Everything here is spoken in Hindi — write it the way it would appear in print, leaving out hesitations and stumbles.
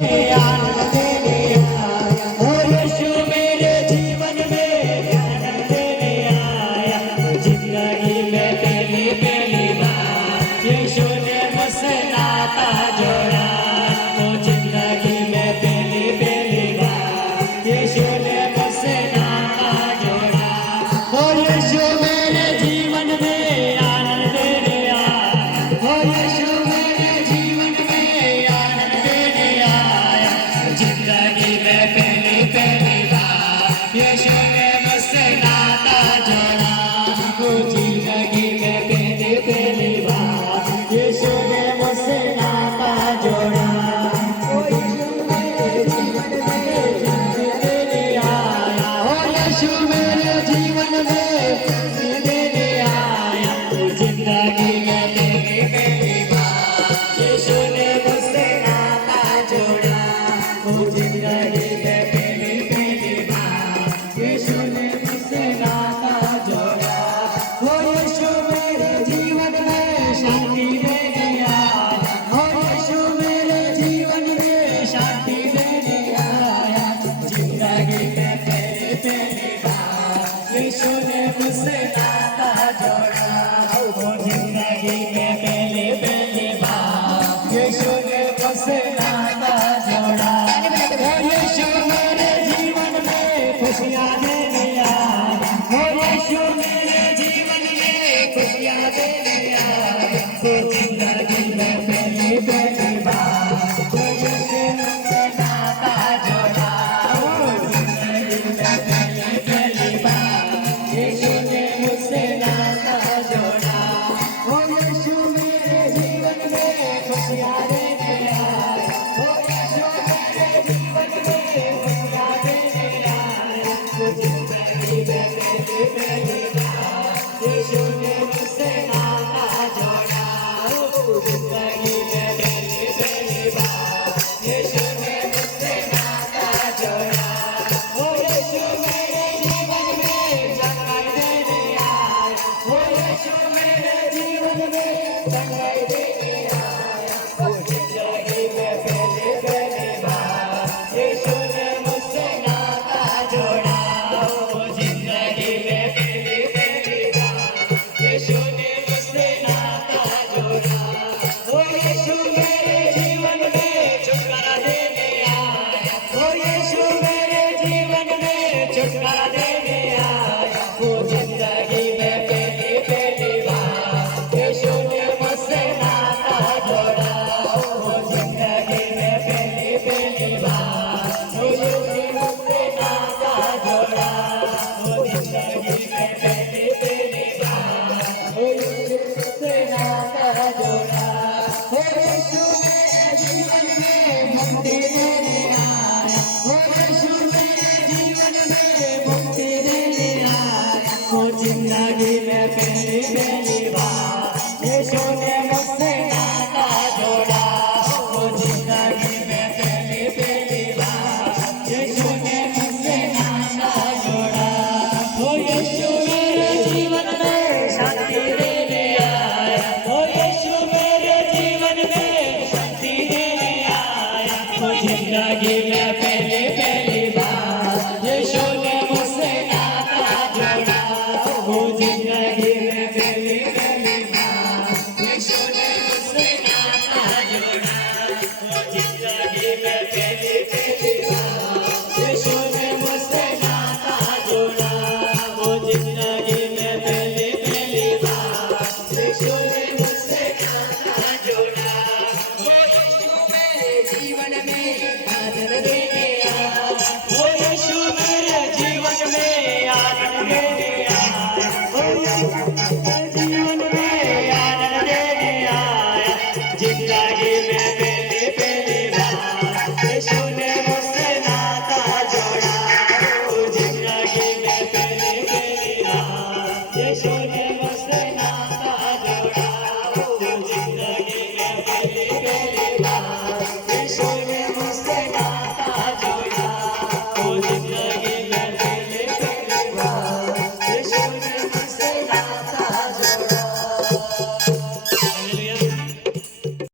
आनंद देने आया, ओ यीशु मेरे जीवन में आनंद देने आया। जिंदगी में पहली पहली बार यीशु ने मुझसे नाता जोड़ा। ओ जिंदगी में पहली पहली बार यीशु ने मुझसे नाता जोड़ा। ओ यीशु मेरे जीवन में आनंद देने आया, ओ यीशु मेरे जीवन में आनंद देने आया। जिंदगी में पहली पहली बार यीशु ने मुझसे नाता जोड़ा। ओ जिंदगी में पहली पहली बार यीशु ने मुझसे नाता जोड़ा। ओ यीशु मेरे जीवन में आनंद देने आया, ओ यीशु मेरे जीवन में आनंद देने आया। ओ जिंदगी में पहली पहली बार यीशु ने मुझसे नाता जोड़ा। ओ जिंदगी में पहली पहली बार यीशु ने मुझसे नाता जोड़ा। ओ यीशु मेरे जीवन में शांति देने आया, ओ यीशु मेरे जीवन में शांति देने आया। जिंदगी में पहली पहली बार यीशु ने मुझसे नाता जोड़ा। ओ जिंदगी में पहली पहली बार यीशु ने मुझसे नाता जोड़ा। ओ यीशु मेरे जीवन में खुशियाँ देने आया, ओ यीशु मेरे जीवन में खुशियाँ देने आया। ओ जिंदगी में पहली पहली बार यीशु ने मुझसे नाता जोड़ा। ओ जिंदगी में पहली पहली बार यीशु ने मुझसे नाता जोड़ा। ओ यीशु मेरे जीवन में खुशियाँ देने आया, ओ यीशु मेरे जीवन में खुशियाँ देने आया। ओ जिंदगी में पहली पहली बार यीशु ने मुझसे नाता जोड़ा। ओ जिंदगी में पहली पहली बार यीशु ने मुझसे नाता जोड़ा। ओ यीशु मेरे जीवन में जगाई देने आया, ओ यीशु मेरे जीवन में जगाई देने आया। ओ जिंदगी में पहली पहली बार यीशु ने मुझसे नाता जोड़ा। ओ जिंदगी में पहली पहली बार यीशु ने मुझसे नाता जोड़ा। ओ यीशु मेरे जीवन में छुटकारा देने आया, ओ यीशु मेरे जीवन में छुटकारा देने आया। ओ जिंदगी में पहली पहली बार यीशु ने मुझसे नाता जोड़ा। ओ जिंदगी में पहली पहली बार यीशु ने मुझसे नाता जोड़ा। ओ जिंदगी में पहली पहली बार यीशु ने मुझसे नाता जोड़ा। ओ यीशु मेरे जीवन में मुक्ति देने आया, ओ यीशु मेरे जीवन में मुक्ति देने आया। ओ जिंदगी में पहली पहली बार यीशु ने मुझसे नाता जोड़ा। ओ जिंदगी में पहली पहली बार यीशु ने मुझसे नाता जोड़ा। ओ यीशु मेरे जीवन में शांति देने आया, ओ यीशु मेरे जीवन में शांति देने आया। ओ जिंदगी में पहली पहली बार यीशु ने मुझसे नाता जोड़ा। ओ जिंदगी में पहली पहली बार यीशु ने मुझसे नाता जोड़ा। ओ जिंदगी में पहली पहली बार यीशु ने मुझसे नाता जोड़ा। ओ जिंदगी में पहली पहली बार यीशु ने मुझसे नाता जोड़ा। ओ यीशु मेरे जीवन में आनंद देने